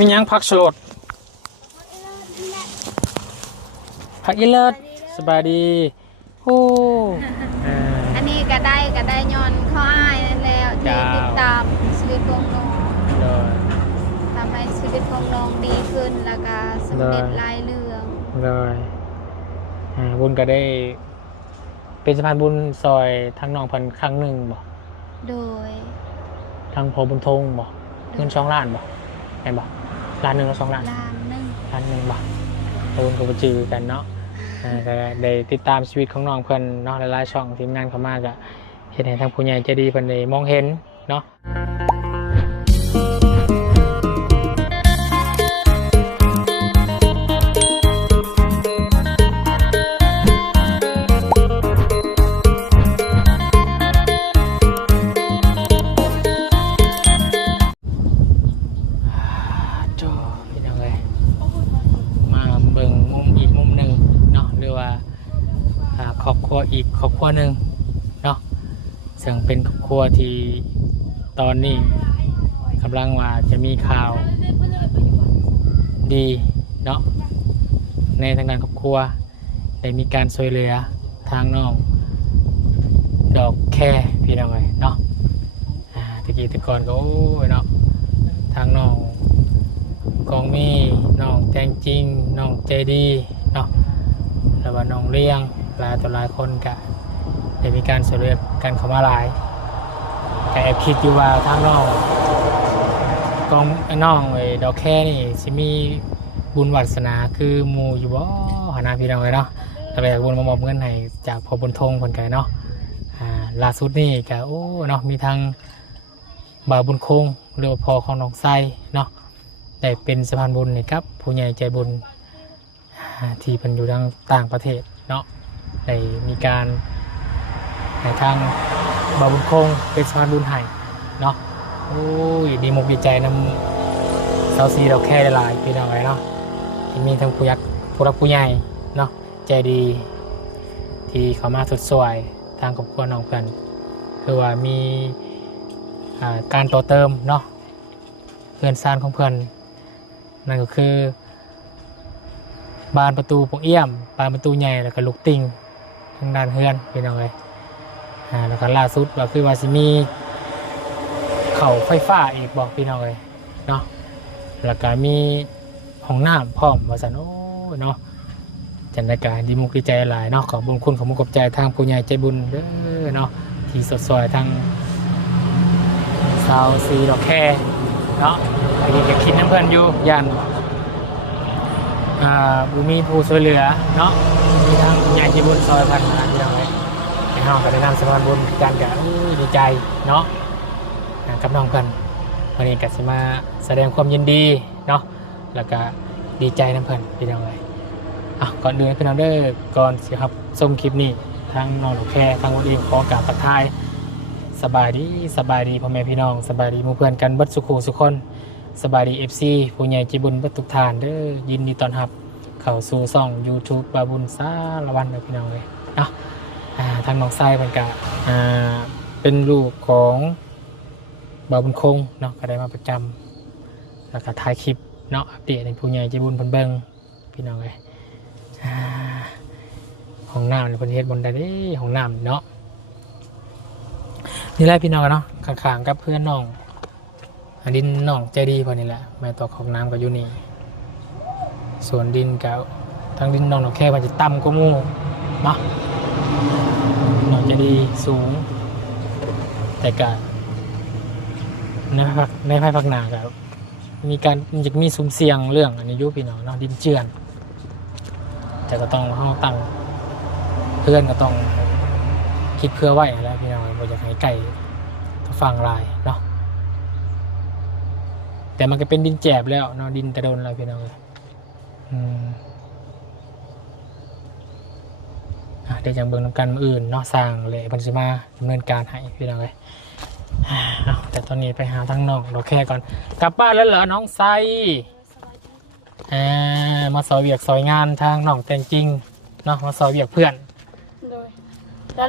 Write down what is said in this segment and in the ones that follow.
มีหยังผักสลดผักอีเลิศสบายดีโอ้อันนี้ก็ได้ย้อนข้ออ้ายนั่นแล้วที่ติดตามชีวิตของน้องทำให้ชีวิตของน้องดีขึ้นแล้วก็สำเร็จหลายเรื่องเลยบุญก็ได้เป็นสะพานบุญซอยทางน้องพันครั้งหนึ่งบ่โดยทางพอบุญทงบ่เงิน2 ล้านบ่เห็นบ่ล้านหนึ่งแล้ว2 ล้านล้านหนึ่งบ่บุญก็ไปจือกันเนาะก็ได้ติดตามชีวิตของน้องเพิ่นเนาะหลายๆช่องทีมงานเข้ามาก็เห็นให้ทางผู้ใหญ่ใจดีเพิ่นได้มองเห็นเนาะครอบครัวอีกครอบครัวหนึ่งเนาะซึ่งเป็นครอบครัวที่ตอนนี้กำลังว่าจะมีข่าวดีเนาะในทางด้านครอบครัวได้มีการช่วยเหลือทางน้องดอกแค่พี่น้องเลยเนาะตะกี้ตะก่อนก็โอ้ยเนาะทางน้องกองมีน้องแตงจริงน้องใจดีเนาะแล้วว่าน้องเลี้ยงหลายต่อหลายคนก็ได้มีการเสด็จกันเข้ามาหลายแต่แอบคิดอยู่ว่าทางน้องกองน้องดอกแค่นี่สิมีบุญวาสนาคือหมู่อยู่บ่หานาพี่น้องเลยเนาะแต่แบบบุญมามอบเงินให้จากพอบุญทงคนไกลเนาะล่าสุดนี่ก็โอ้เนาะมีทางบ่าวบุญคงหรือพอของน้องไส้เนาะได้เป็นสะพานบุญนี่ครับผู้ใหญ่ใจบุญที่เป็นอยู่ต่างประเทศเนาะได้มีการให้ทางบ่าวบุญคงเป็นสะพานบุญให้เนาะโอ้ยดีมุกดีใจนำสาวซีเราแค่หลายพี่น้องไว้เนาะที่มีทั้งผู้ยักษ์ผู้รักผู้ใหญ่เนาะใจดีที่เขามาสดสวยทางครอบครัวน้องเพื่อนคือว่ามีการต่อเติมเนาะเพื่อนซานของเพื่อนนั่นก็คือบานประตูปงเอี่ยมบานประตูใหญ่แล้วก็ลูกติ่งทางด้านเฮือนพี่น้องเลยแล้วก็ล่าสุดก็คือว่าสิมีเข่าไฟฟ้าอีกบอกพี่น้องเลยเนาะแล้วก็มีห้องน้ำพร้อมว่าสันโอ้เนาะจันทร์การดีมุกดีใจหลายเนาะขอบบุญคุณของมุกกับใจทางผู้ใหญ่ใจบุญเด้อเนาะที่สดสวยทางสาวซีดอกแค่เนาะไอ้นี่ก็คิดน้ำเพื่อนอยู่ยันบุมีผู้ช่วยเหลือเนาะมีทางใหญ่ที่บุญซอยพันมาอย่างไรในห้องก็ได้นำสมานบุญการกันดีใจเนาะกับน้องกันวันนี้ก็จะมาแสดงความยินดีเนาะแล้วก็ดีใจน้ำเพื่อนพี่น้องเลยก่อนอื่นพี่น้องเด้อก่อนสิครับชมคลิปนี้ทางน้องหนูแค่ทางวันเองขอกราบทักทายสบายดีพ่อแม่พี่น้องสบายดีหมู่เพื่อนกันเบิดสุขุสุขคนสบายดี FC ผู้ใหญ่ใจบุญทุกท่านเด้อยินดีต้อนรับเข้าสู่ช่อง YouTube บาบุญสารวันเลยพี่น้องเลยเนาะทางน้องไส้เป็นกะเป็นลูกของบาบุญคงเนาะก็ได้มาประจำแล้วก็ถ่ายคลิปเนาะอัปเดตในผู้ใหญ่ใจบุญเพิ่นเบิ่งพี่น้องเลยห้องน้ำในประเทศบนใดได้ห้องน้ำเนาะนี่แหละพี่น้องเนาะข้างๆกับเพื่อนน้องดินน้องใจดีพอนี่แหละแม่ตัวของน้ำกับยูนี่ส่วนดินกับทางดินน้องแค่มันจะต่ำกว่าหมู่เนาะน้องใจดีสูงแต่กับในภายภาคหน้ากับมีการจะมีสุ่มเสี่ยงเรื่องอันนี้ยุพี่น้องเนาะดินเจือนแต่ก็ต้องห้องตั้งเพื่อนก็ต้องคิดเพื่อไหวแล้วพี่น้องเราจะให้ไก่ฟังลายเนาะแต่มันก็เป็นดินแจบแล้วเนาะดินตะโดนอะไรพี่น้องเดี๋ยวจังเบิ่งน้ำกันอื่นเนาะสร้างเลยพันธิมาดำเนินการให้พี่น้องเลยแต่ตอนนี้ไปหาทั้งน้องเราแค่ก่อนกลับบ้านแล้วเหรอน้องไซมาสอยเวียกสอยงานทางน้องแต่งจริงเนาะมาสอยเวียกเพื่อน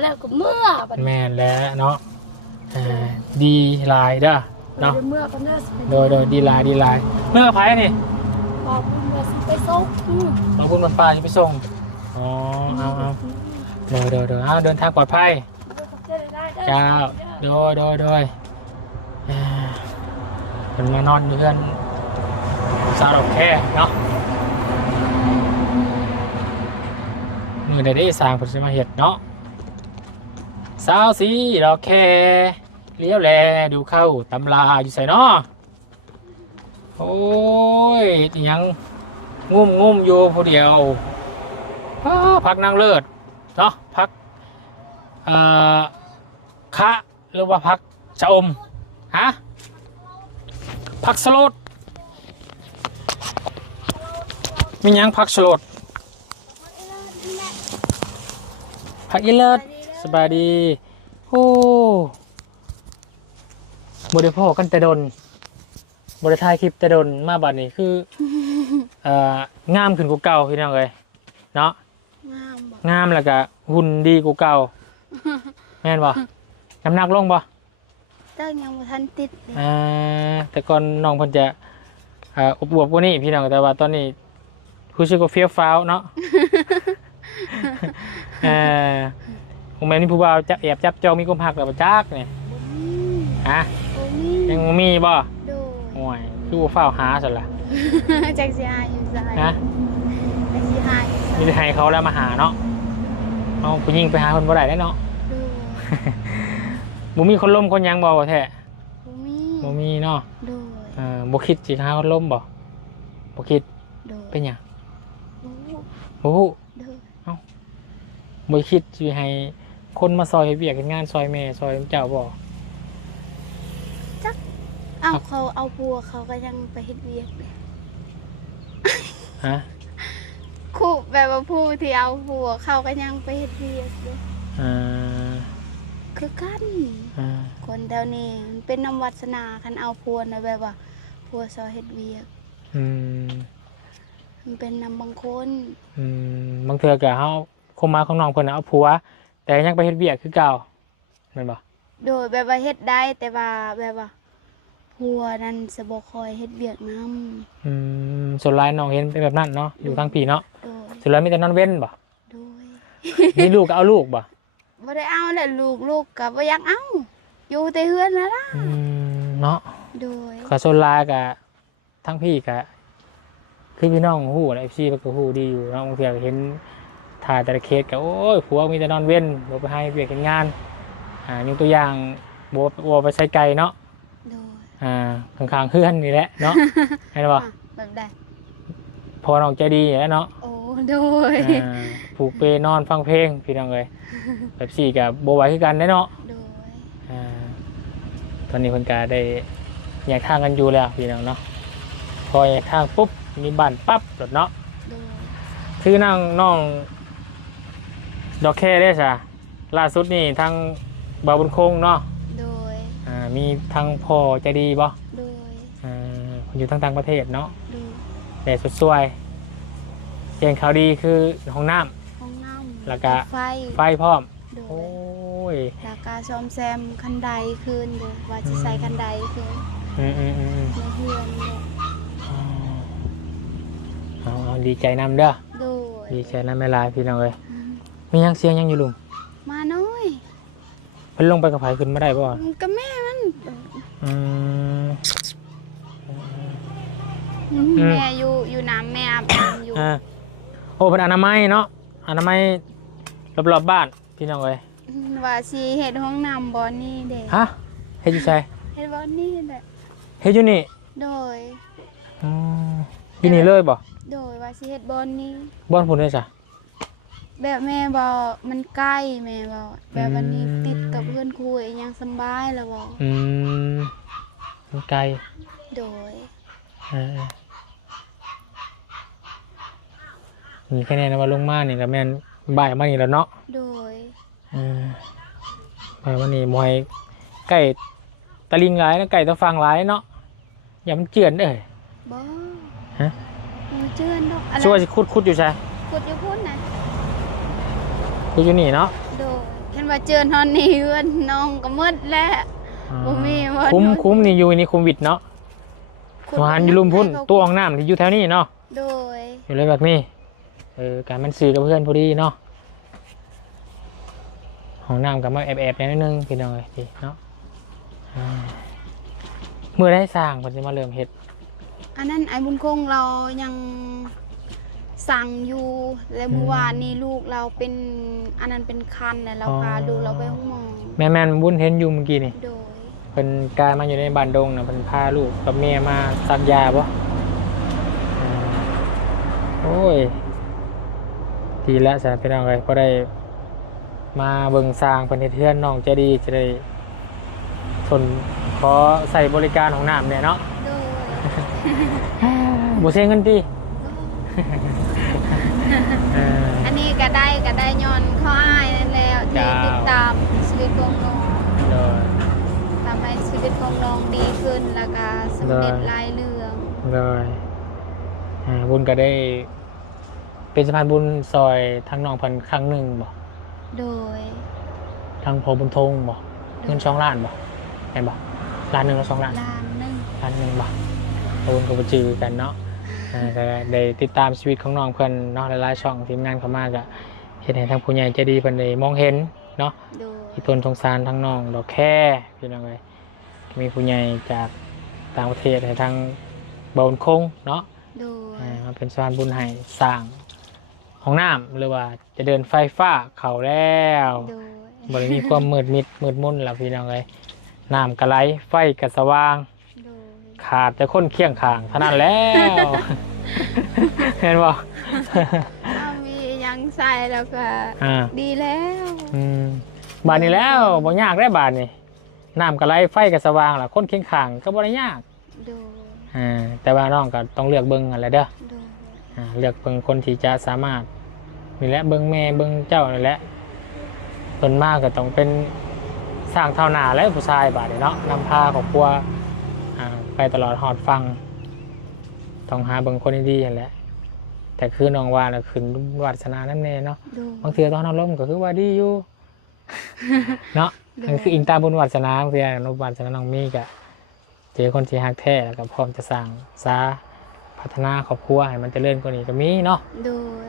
แล้วก็เมื่อแม่นแล้วเนาะดีลายเด้อ เนาะ เมื่อกันน่าสิ โดยดีหลายเมื่อไผนี่ ขอบคุณว่าสิไปส่ง ขอบคุณมันปลาจะไปส่งอ๋อเอาเดี๋ยวเอาเดินทางปลอดภัยเจ้าโดยเป็นมานอนอยู่เพื่อนสาวดอกแค่เนาะมือได้สร้างผลมาเห็ดเนาะสาวสีดอกแค่เลี้ยวแลดูเข้าตำลาอยู่ใส่เนาะโอ้ยยังงุ่มอยู่ผู้เดียวพักนั่งเลิศเนาะพักคะหรือว่าพักชะอมฮะพักสโลดมียังพักสโลดพักอีเลิศสบายดีโอ้บริพ่อกันแต่ดนบริทายคลิปแต่ดนมาบัดนี้คืองามขึ้นกว่าเก่าพี่น้องเลยเนาะงามแล้วก็หุ่นดีกว่าเก่าแม่นบ่น้ำหนักลงบ่ ตั้งยังบ่ทันติดเลย แต่ก่อนน้องเพิ่นจะอบอวบกว่านี้พี่น้องแต่ว่าตอนนี้รู้สึกว่าเฟี้ยวฟ้าวเนาะผมแม่นี่ผู้บ่าวจะแอบจับจองมีความหักแล้วบ่จักนี่ฮะ บ่มี ยังบ่มีบ่ โดย โอ้ยคือบ่ฟ้าวหาซั่นล่ะ จักสิหาอยู่ไส ฮะ จักสิหาอยู่ไส มีแต่ให้เขาแล้วมาหาเนาะเอาผู้หญิงไปหาเพิ่นบ่ได้เนาะ โดย บ่มีคนล้มคนหยังบ่แท้ บ่มี บ่มีเนาะ โดย บ่คิดสิหาคนล้มบ่บ่คิด โดย เป็นหยัง โอ้ โอ้ โดย บ่คิดสิให้คนมาซอยเฮ็ดเวียกเฮ็ดงานซอยแม่ซอยเจ้าบ่ เอาเขาเอาปัวเขาก็ยังไปเฮ็ดเวียกเลย ฮะ คู่แบบว่าผู้ที่เอาปัวเขาก็ยังไปเฮ็ดเวียกเลย อ่า คือกัน อ่า คนแถวนี้มันเป็นน้ำวัสนาคันเอาพัวนะแบบว่าพัวซอยเฮ็ดเวียก อืม มันเป็นนำบางคน บางเทื่อก็เฮาคมมาของน้องเพิ่นน่ะเอาผัว แต่ยังไปเฮ็ดเวียกคือเก่าแม่นบ่ โดยแบบว่าเฮ็ดได้แต่ว่าแบบว่าพัวนั้นสบ่คอยเฮ็ดเวียกนำ ส่วนหลายน้องเห็นเป็นแบบนั้นเนาะอยู่ทางพี่เนาะ โดย ส่วนหลายมีแต่นอนเว้นบ่ โดย มีลูกก็เอาลูกบ่ บ่ได้เอาแหละลูกก็บ่อยากเอาอยู่แต่เฮือนนั่นล่ะ เนาะ โดย ก็ส่วนหลายก็ทั้งพี่ก็คือพี่น้องฮู้แหละ FC มันก็ฮู้ดีอยู่เนาะบางเทื่อก็เห็นถ่ายแต่ละเคสก็โอ้ยผัวมีแต่นอนเว้นบ่ไปให้เวียกเฮ็ดงานยกตัวอย่างบ่ไปใช้ไก่เนาะ โดย ข้างๆเพื่อนนี่แหละเนาะ เห็นป่ะ แบบใด พอน้องใจดีแหล้วเนาะ โอ้โดย ผูกเปนอนฟังเพลงพี่น้องเลยแบบสี่กับโบไหวคือกันได้เนาะ โดย ตอนนี้คนกาได้แยกทางกันอยู่แล้วพี่น้องเนาะพอแยกทางปุ๊บมีบ้านปั๊บรถเนาะ โดย คือนั่งน้องดอกแค่ได้จ้ะล่าสุดนี่ทางบ่าวบุญคงเนาะ โดย มีทางพ่อใจดีบ่ โดย คนอยู่ต่างประเทศเนาะ โดย แต่สุดสวยเก่งข่าวดีคือห้องน้ ห้องน้ำ แล้วก็ ไฟ ำไฟพร้อม โด โอ้ ย ย แล้วก็ซ่อมแซมคันไดคืนเด้อว่าสิใส่คันไดคืน อืม ในเฮือนเด้อ เอาดีใจนำเด้อ โดย ดีใจนำไม่ลายพี่น้องเลยมียังเสียงยังอยู่ลุง มาน้อย เพิ่นลงไปกับไผขึ้นมาได้ป่ะ มันก็แม่มัน แม่อยู่น้ำแม่อาบน้ำอยู่ โอ้เป็นอนามัยเนาะอนามัยรอบๆบ้านพี่น้องเลย ว่าสิเฮ็ดห้องน้ำบ่อนี่เด้ ฮะเฮ็ดอยู่ไส เฮ็ดบ่อนี่แหละ เฮ็ดอยู่นี่ โดย อยู่นี่เลยบ่ โดยว่าสิเฮ็ดบ่อนี่ บ้านพุ่นได้จ้ะ แบบแม่บอกมันใกล้แม่บอกแบบวันนี้ติดกับเพื่อนคุยยังสบายแล้วบอก มันไกล โดย มีแค่นี้นะว่าลงมานี่แล้วแม่นบ่ายมานี่แล้วเนาะ โดย บ่ายมานี่มวยไก่ตะลิงหลายนะไก่ตะฟังหลายเนาะอย่ามันเจือนเด้อ บ่ ฮะ มันเจือนดอกอะไร ช่วยสิขุดอยู่ใช่ ขุดอยู่พุ่นนะ ขุดอยู่นี่เนาะ โดยเห็นว่าเจือนตอนนี้เพื่อนน้องก็มืดแล้ว บ่มีบ่ คุ้มนี่อยู่นี่คุมวิดเนาะสวานอยู่ลุมพุ่นตัวห้องน้ำที่อยู่แถวนี้เนาะ โดย อยู่เลยแบบนี้การมันสื่อกับเพื่อนพอดีเนาะห้องน้ำกับมาแอบๆนิดนึงพี่น้องเลยดีเนาะเมื่อได้สร้างมันจะมาเริ่มเฮ็ด อันนั้นไอ้บุญคงเรายังสั่งอยู่และเมื่อวานนี้ลูกเราเป็นอันนั้นเป็นคันแล้วเราพาลูกเราไปห้องหมอ แม่บุญเห็นอยู่เมื่อกี้นี่ โดย เป็นการมาอยู่ในบ้านดงนะเป็นพาลูกกับเมียมาซักยาปะโอ้ยดีแล้วจะเป็นอะไรก็ได้มาเบิ่งสร้างเป็นเฮ็ดเทือนน้องจะดีจะได้ทนขอใส่บริการของน้ำเนี่ยเนาะ โดย บุเสียเงินตี อันนี้ก็ได้ย้อนข้ออ้ายนั่นแล้วที่ติดตามชีวิตของน้องทำให้ชีวิตของน้องดีขึ้นแล้วก็สำเร็จหลายเรื่อง เลยบุญก็ได้เป็นสะพานบุญซอยทางน้องพันครั้งหนึ่งบ่ โดย ทางพอบุญทงบ่เงิน2 ล้านบ่เห็นบ่1 ล้านหรือ2 ล้าน ล้านหนึง ล้านหนึ่งบ่บุญก็บ่จือกันเนาะก็ได้ติดตามชีวิตของน้องเพิ่นเนาะหลายๆช่องทีมงานเข้ามาก็เฮ็ดให้ทางผู้ใหญ่ใจดีเพิ่นได้มองเห็นเนาะ โดย ที่ต้นสงสารทั้งน้องดอกแค่พี่น้องเอ้ยมีผู้ใหญ่จากต่างประเทศให้ทางบ่บุญคงเนาะ โดย มาเป็นสะพานบุญให้สร้างห้องน้ำหรือว่าจะเดินไฟฟ้าเข้าแล้ว โดย บริมีความมืดมนแล้วพี่น้องเลยน้ำกระไหลไฟกระสว่าง โดย ขาดแต่คนเคียงข้างเท่านั้นแล้ว เห็นบ่ ถ้ามียังใส่แล้วก็ ดีแล้ว บาทนี้แล้วบ่ยากได้บาทนี่น้ำกระไหลไฟกระสว่างล่ะคนเคียงข้างก็บ่ได้ยาก โดย แต่ว่าน้องก็ต้องเลือกเบิ่งอะไรเด้อ โดย เลือกเบิ่งคนที่จะสามารถนี่แหละเบิ่งแม่เบิ่งเจ้านี่แหละเพิ่นมากก็ต้องเป็นสร้างเท่าหน้าและผู้ชายบาดนี้เนาะนำพาครอบครัวไปตลอดหอดฟังต้องหาเบิ่งคนดีๆนั่นแหละแต่คือน้องว่าน่ะขึ้นวาสนานั่นแน่เนาะ โดย บางเทื่อตอนนอนล้มก็คือว่าดีอยู่ เนาะมันคืออิงตามบุญวาสนาบางเทื่อนุวาสนาน้องมีก็เจอคนที่ฮักแท้แล้วก็พร้อมจะสร้างพัฒนาครอบครัวให้มันเจริญกว่านี้ก็มีเนาะ โดย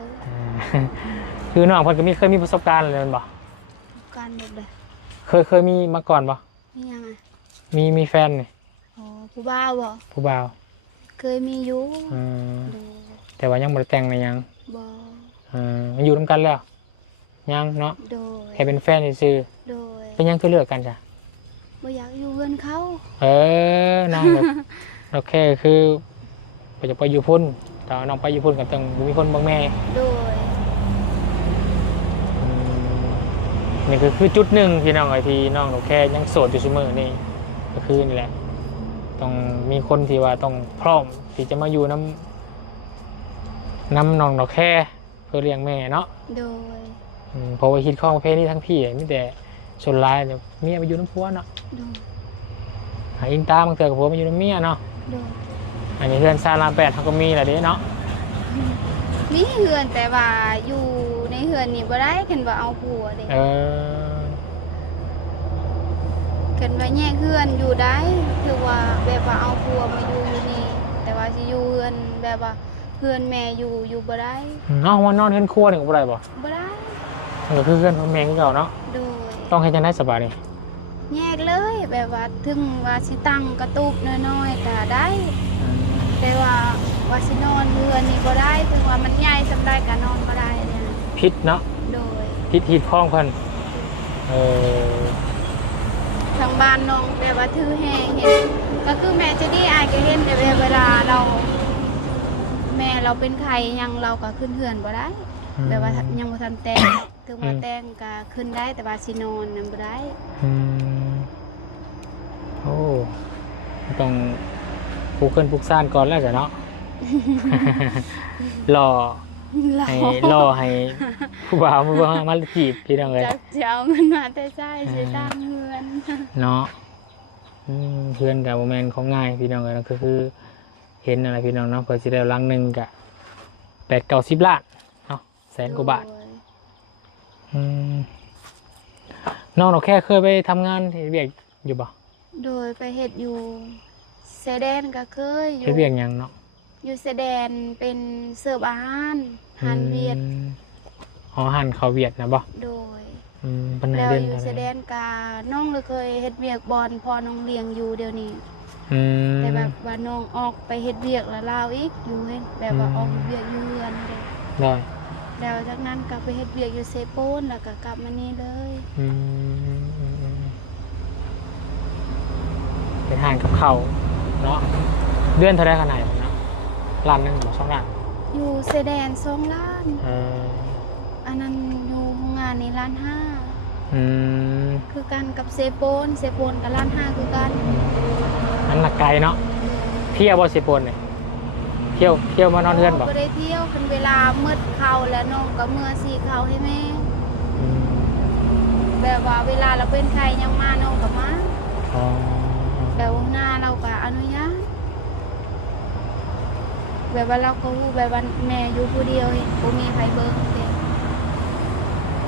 คือน้องเพิ่นก็เคยมีประสบการณ์อะไรมันบ่ การแบบใด เคยมีมาก่อนบ่ นี่ยังไง มีแฟนนี่ อ๋อผู้บ่าวบ่ ผู้บ่าว เคยมีอยู่ โดย แต่ว่ายังบ่ได้แต่งในยัง บ่ มันอยู่นํกันแล้วยังเนาะ โดย แค่เป็นแฟนซื่อ โดย ๆเป็นยังคือเลือกกันจ้ะ บ่อยากอยู่เพื่อนเขา น้องแบบ โอเคคือจะไปอยู่พุ่นแต่น้องไปอยู่พุ่นก็ต้องมีคนเบิ่งแม่ โดย นี่คือจุดหนึ่งที่น้องไอทีน้องหนูแค่ยังโสดอยู่เสมอนี่ก็คือนี่แหละต้องมีคนที่ว่าต้องพร้อมที่จะมาอยู่น้ำน้องหนูแค่เพื่อเลี้ยงแม่เนาะ โดย เพราะว่าฮิตข้องประเพณีทั้งพี่มีแต่ส่วนร้ายเดี๋ยวเมียไปอยู่น้ำพัวเนาะ โดย หาอิงตาบางเถื่อกับพัวมาอยู่น้ำเมียเนาะ โดย อันนี้เพื่อนซาลาแปดเขาก็มีแหละเด้เนาะ มีเฮือนแต่ว่าอยู่ในเฮือนนี่บ่ได้เห็นว่าเอาผัวเด้เห็นว่าแยกเฮือนอยู่ได้คือว่าแบบว่าเอาผัวมาอยู่นี่แต่ว่าสิอยู่เฮือนแบบว่าเฮือนแม่อยู่บ่ได้ น้องว่านอนเฮือนครัวหนึ่งก็ได้บ่ บ่ได้ มันก็คือเฮือนพ่อแม่ของเราเนาะ โดย ต้องให้จังได้สบายนี่ แยกเลยแบบว่าถึงว่าสิตั้งกระตุบน้อยๆก็ได้ แต่ว่าสินอนเรือนนี่บ่ได้ถึงว่ามันใหญ่สำได้ก็นอนบ่ได้เนี่ย พิษเนาะ โดย พิษฮิตพ้องเพิ่น ทางบ้านน้องแบบว่าถือแฮงเห็นก็คือแม่จะได้อายก็เห็นแต่เวลาเรา แม่เราเป็นไข้ยังเราก็ขึ้นเฮือนบ่ได้แบบว่ายังบ่ทันแต่งถึงว่าแต่งก็ขึ้นได้แต่ว่าสินอนนั่นบ่ได้ โอ้ต้องปลูกเกินปลูกซ่านก่อนแล้วจ้ะเนาะ รอให้ผู้บ่าวมาจีบพี่น้องเลย จักเจ้ามันมาแต่ใช่สิตั้งเฮือน เนาะเพื่อนกับโมเมนต์ของง่ายพี่น้องเลยก็คือ เห็นอะไรพี่น้องเนาะเพื่อจะได้ลังหนึ่งกะ8-90 ล้านเนาะ100,000 กว่าบาทน้องเราแค่เคยไปทำงานเวียกอยู่บ่ โดยไปเฮ็ดอยู่เซเดนก็เคยอ เฮ็ด ยู่ เวียกหยังเนาะ อยู่เซเดนเป็นเสิร์ฟอาหารอาหารเวียด อ๋อหันเขาเวียดนะบ่ โดย ปัญหา แล้ว เด่น อยู่ อะไร เซเดนกาน้องเลยเคยเฮ็ดเวียกบอลพอน้องเลี้ยงอยู่เดี๋ยวนี้ แต่แบบว่าน้องออกไปเฮ็ดเวียกแล้วลาวอีกอยู่เฮ็ดแบบว่าออกเวียกอยู่เรือนเด้ ได้ แล้วจากนั้นก็ไปเฮ็ดเวียกอยู่เซโปนแล้วก็กลับมานี่เลย เป็นอาหารกับข้าวเนาะเดือนเท่าไรขนาดนั้นเนาะล้านหนึงบ่2ล้าน อยู่เซเดน2 ล้าน อันนั้นอยู่โรงงานนี่1.5 ล้าน คือกันกับเซโปนก็1.5 ล้านคือกัน อันหลักไกลเนาะเที่ยวบ่สิปนเนี่ยเที่ยวมานอนเรือนบ่ บ่ได้เที่ยวคันเวลามืดเข้าแล้วน้องก็เมื่อสีเข้าให้แม่ แบบว่าเวลาเราเป็นใครยังมาน้องก็มา อ๋อ แบบว่าหน้าเราก็อนุญาตแบบว่าเราก็รู้แบบว่าแม่อยู่ผู้เดียวเองบ่มีใครเบิ่งเด้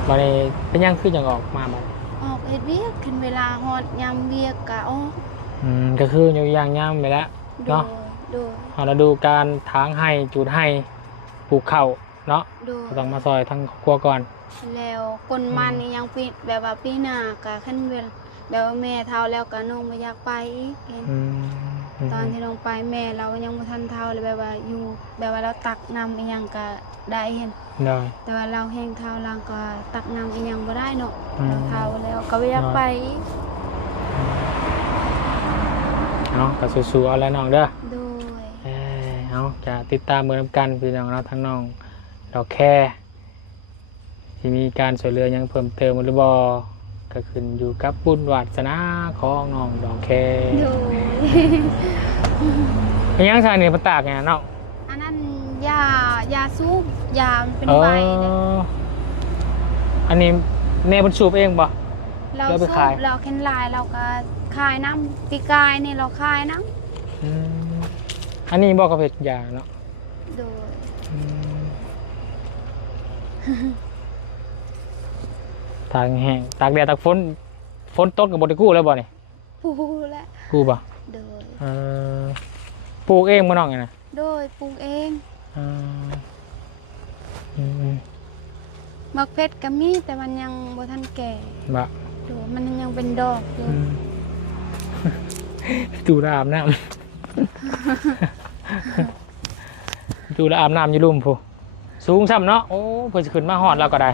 บัดนี้เป็นยังคือจังออกมาบัด ออกเฮ็ดเวียกคันเวลาฮอดยามเวียกก็ออก ก็คืออยู่อย่างย่างไปแล้ว โด เนาะ ยโดย เราดูการถางให้จูดให้ปลูกข้าวเนาะ โดย ก็ต้องมาซอยทั้งครอบครัวก่อน แล้วคนมันนี่ยังปีแบบว่าปีหน้าก็คันเวลาแบบว่าแม่เฒ่าแล้วก็น้องบ่อยากไปอีกเห็น ตอนที่น้องไปแม่เรายังบ่ทันเฒ่าเลยแบบว่าอยู่แบบว่าเราตักน้ำอีหยังก็ได้เห็น ได้ แต่ว่าเราแห้งเฒ่าเราก็ตักน้ำอีหยังบ่ได้เนาะ อืม เราเฒ่าแล้วก็บ่อยากไปอีก เนาะก็สู้ๆเอาแล้วน้องเด้อ โดย เอาจะติดตามเมืองกันพี่น้องเราะทั้งน้องดอกแค่ที่มีการช่วยเหลือหยังเพิ่มเติมหรือบ่ก็ขึ้นอยู่กับบุญวาสนาของน้องดอกแค่ โดย เป็นยังทางนี้มันตากไงเนาะ อันนั้นยาสูบยามันเป็น เอ ใบเลย อันนี้เนบรสูบเองบ่ เรา แล้วไป สู ขาย บเราเข็นลายเราก็ขายน้ำปีกายนี่เราขายน้ อืมอันนี้บ่กระเพชรยาเนาะ ำโดย อืมทางแห้งตากแดดตากฝนตกกับบไดกู้แล้วบ่นี่ พูและ กู้บ่ โดย ปลูกเองบ่น้องไงนะ โดยปลูกเอง อืม มักเพชรก็มีแต่มันยังบ่ทันแก่ บะ โดยมันยังเป็นดอกอยู่ ดูแลอาบน้ำ ดูแลอาบน้ำอยู่ลุ่มผู้สูงซ้ำเนาะโอ้เพื่อจะขึ้นมาหอดเราก็ได้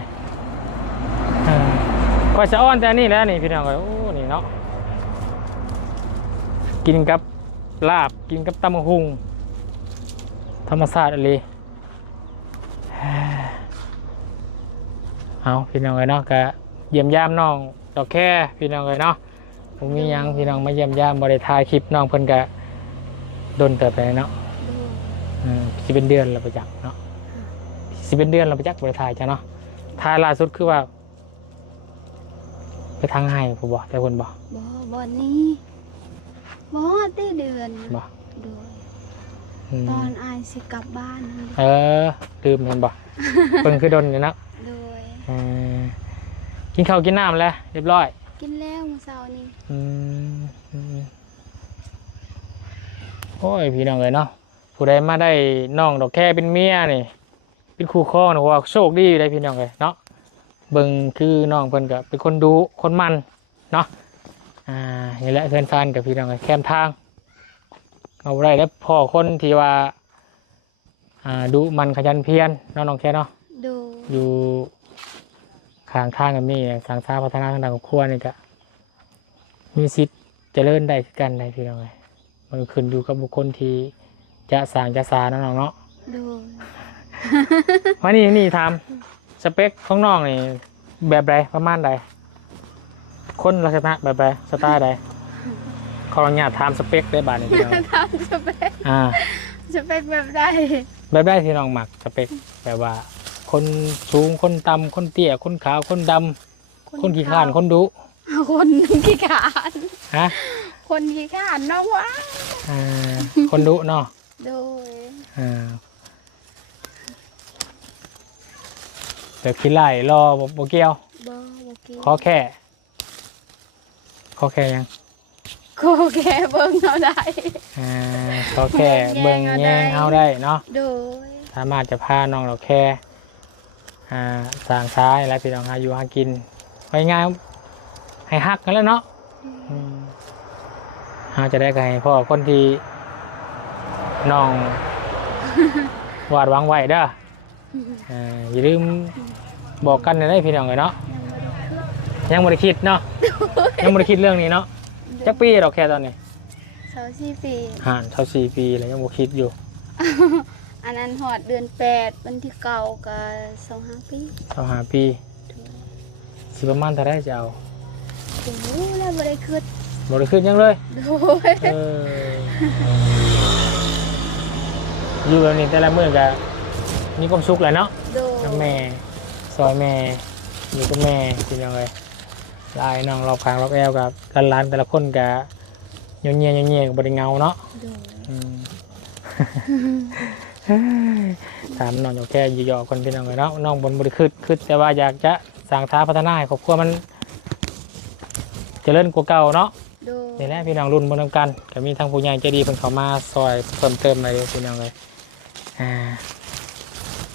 คอยสะอ้อนแต่อันนี่แหล้วนี่พี่น้องก็โอ้นี่เนาะกินกับลาบกินกับตำบักหุ่งธรรมศาสตร์อะไรเอาพี่น้องเลยเนาะก็เยี่ยมยามน้องดอกแค่พี่น้องเลยเนาะผมมีหยังพี่น้องมาเยี่ยมยามบริทายคลิปน้องเพิ่นก็โดนเติบไปเนาะ โดย สิเป็นเดือนเราไปจักเนาะสิเป็นเดือนเราไปจักบริทายจ้ะเนาะทายล่าสุดคือว่า ไปทางให้ผมบอกแต่คนบอก บ่นี้บ่ได้เดือน บอก โดย อืม ตอนอายสิกลับบ้านนั่น ลืมเห็นบอกเพิ่งคือโดนอยู่เนาะ โดย กินข้าวกินน้ำแล้วเรียบร้อย กินแล้วมื้อเช้านี้ โอ้ยพี่น้องเลยเนาะผู้ใดมาได้น้องดอกแค่เป็นเมียนี่เป็นคู่ครองนะว่าโชคดีอยู่ได้พี่น้องเลยเนาะเบิ่งคือน้องเพิ่นก็เป็นคนดูคนมันเนาะนี่แหละเพื่อนซานกับพี่น้องเลยแคมทางเอาได้แล้วพ่อคนที่ว่าดูมันขยันเพียรน้องแค่เนาะ โดย อยู่ข้างทางกับนี่สังสาพัฒนาทางด้านครอบครัวนี่ก็มีสิทธิ์เจริญได้คือกันได้พี่น้องเลยมันขึ้นอยู่กับบุคคลที่จะสร้างจะสาน้องเนาะ โดย มานี่ถามสเปคของน้องนี่แบบใดประมาณใดคนลักษณะแบบใดสไตล์ใดขออนุญาตถามสเปคได้บาดนี้พี่น้อง ทำสเปค สเปคแบบใด แบบได้ที่น้องหมักสเปคแบบว่า คนสูงคนต่ำคนเตี้ยคนขาวคนดำคนขี้ข้านคนดุ คนขี้ขาน ฮะ คนขี้ขานน้องวะ คนดุเนาะ โดย แบบขี้ไล่รอบ่เกี่ยว บ่บ่กิน ขอแค่ยัง ข ขอแค่เบิ่งเอาได้ ก็แค่เบิ่งแย่งเอาได้เนาะ โดย สามารถจะพาน้องเราแค่สร้างซ้ายและพี่น้องหาอยู่หากินไปง่ายให้ฮักกันแล้วเนาะเราจะได้กับให้พ่อคนที่น้อง วาดหวังไว้เด้ออย่าลืมบอกกันนะได้พี่น้องเลยเนาะยังไม่ได้คิดเนาะ ยังไม่ได้คิดเรื่องนี้เนาะจักปีเราแค่ตอนนี้ 24 ปี ห่านเท่า4 ปีแล้วยังไม่คิดอยู่ อันนั้นหอดเดือน8วันที่9ก็25 ปี 25 ปีสิประมาณเท่าไรจะเอา โอ้แล้วบ่ได้คิด บ่ได้ขึ้นยังเลย โดย อยู่แบบนี้แต่ละมื้อก็มีความสุขแหละเนาะ โดย น้ำแม่ซอยแม่อยู่กับแม่เป็นยังไงลายน้องรอบข้างรอบแอวกับหลานๆแต่ละคนก็เงี้ยๆกับบริเงาเนาะ โดย ถามน้องอยู่แค่หยอกๆคนเป็นยังไงเนาะน้องบนบริคืดแต่ว่าอยากจะสร้างท้าพัฒนาให้ครอบครัวมันเจริญกว่าเก่าเนาะ โดย นี่แหละพี่น้องรุ่นบนกันก็มีทางผู้ใหญ่ใจดีเพิ่นเข้ามาซอยเพิ่มเติมอะไรพี่น้องเลย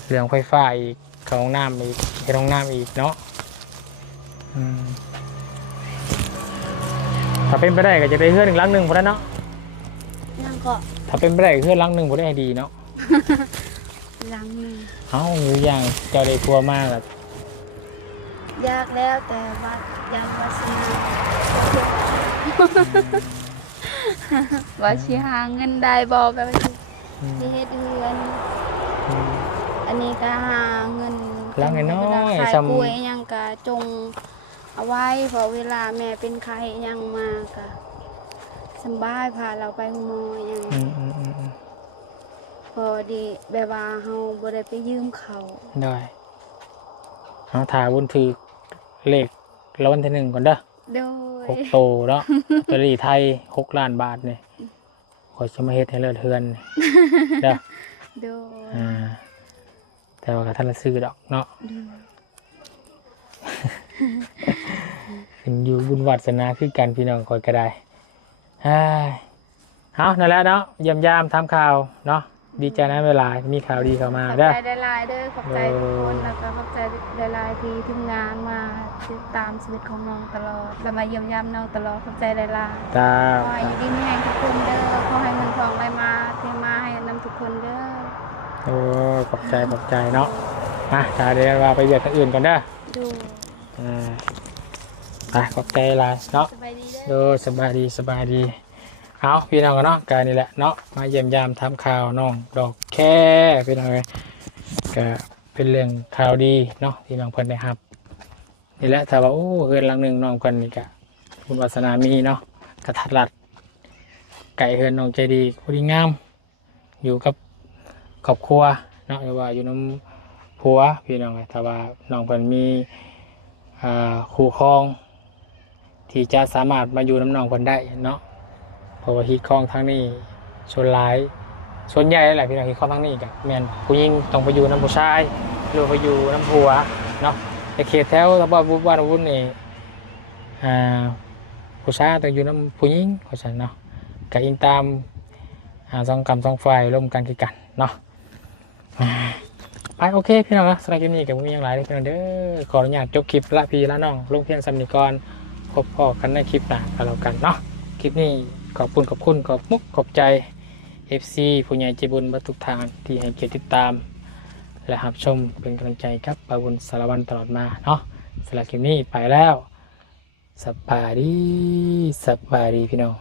เรื่องไฟฟ้าอีกเข้าห้องน้ำอีกเฮ็ดห้องน้ำอีกเนาะถ้าเป็นไปได้ก็จะได้เฮือนอีกหลังหนึ่งพอแล้วเนาะ ยังก็ ถ้าเป็นไปได้ก็เฮือนหลังหนึ่งพอได้ดีเนาะ หลังหนึง เอ้าอยู่อย่างเจ้าได้ทัวมากอะ ยากแล้วแต่ว่ายังวาสนาว่าสิหาเงินได้บ่แบบว่าสิเฮ็ดเรือน อันนี้ก็หาเงิน หลังน้อย ขาย ซ้ำ ป่วยอิหยังก็จงเอาไว้เพอเวลาแม่เป็นไข้อิหยังมาก็สำบายพาเราไปหาหมออิหยังพอดีแบบว่าเฮาบ่ได้ไปยืมเขา ได้เอาถ่ายวุ้นถือเลขแล้ววันที่1ก่อนเด้อ โดย 6 โตเนาะลอตเตอรี่ไทย6 ล้านบาทเนี่ยขอยจะมาเฮ็ดให้เลิศเทือนเด้อ โดย แต่ว่าก็ท่านละซื้อดอกเนาะขึ้นอยู่บุญวาสนาคือกันพี่น้องคอยก็ได้เอานั่นแหละเนาะเยี่ยมยามทำข่าวเนาะดีใจนะเวลามีข่าวดีเข้ามา ขอบ เด้อ ใจหลายๆเด้อขอบใจทุกคนแล้วก็ขอบใจหลายๆที่ทีมงานมาติดตามชีวิตของน้องตลอดแล้วมาเยี่ยมยามน้องตลอดขอบใจหลายๆ จ้า ขอให้อยู่ดีมีแรงทุกคนเด้อขอให้เงินทองไหลมาเทมาให้นำทุกคนเด้อ โอ้ขอบใจเนาะมาจ้าเดี๋ยวว่าไปเบียดกันอื่นก่อนเด้อ ดู ไปขอบใจหลายเนาะ สบายดีเด้อ โดสบายดีเอาพี่น้องกันเนาะการนี่แหละเนาะมาเยี่ยมยามทำข่าวน้องดอกแค่พี่น้องเลยก็เป็นเรื่องข่าวดีเนาะที่น้องเพิ่นได้รับนี่แหละถ้าว่าโอ้เฮือนหลังหนึ่งน้องเพิ่นนี่ก็บุญวาสนามีเนาะกระทัดรัดไก่เฮือนน้องใจดีผู้ดีงามอยู่กับครอบครัวเนาะหรือว่าอยู่น้ำผัวพี่น้องเลยถ้าว่าน้องเพิ่นมีคู่ครองที่จะสามารถมาอยู่น้ำน้องเพิ่นได้เนาะเพราะว่าฮีดคลองทั้งนี้ส่วนหลายส่วนใหญ่หลายพี่น้องฮีดคลองทั้งนี้กับแม่นผู้หญิงต้องไปอยู่น้ำผู้ชายหรือไปอยู่น้ำผัวเนาะแต่เขตแถวถ้าบ่บ้านวุ่นนี่ผู้ชายต้องอยู่น้ำผู้หญิงเพราะฉะนั้นเนาะก็อิงตามสองกรรมสองฝ่ายร่วมกันคือกันเนาะไปโอเคพี่น้องนะสำหรับคลิปนี้กับมึงยังหลายเลยพี่น้องเด้อขออนุญาตจบคลิปละพี่ละน้องลงเพียงสำนีก่อนพบพ่อกันในคลิปหน้ากันแล้วกันเนาะคลิปนี้ขอบคุณขอบมุกขอบใจ FC ผู้ใหญ่ใจบุญบัทุกทางที่ให้เกียรติติดตามและรับชมเป็นกำลังใจครับปาบุญสารวันตลอดมาเนาะสำหรับคลิปนี้ไปแล้วสบายดีพี่น้อง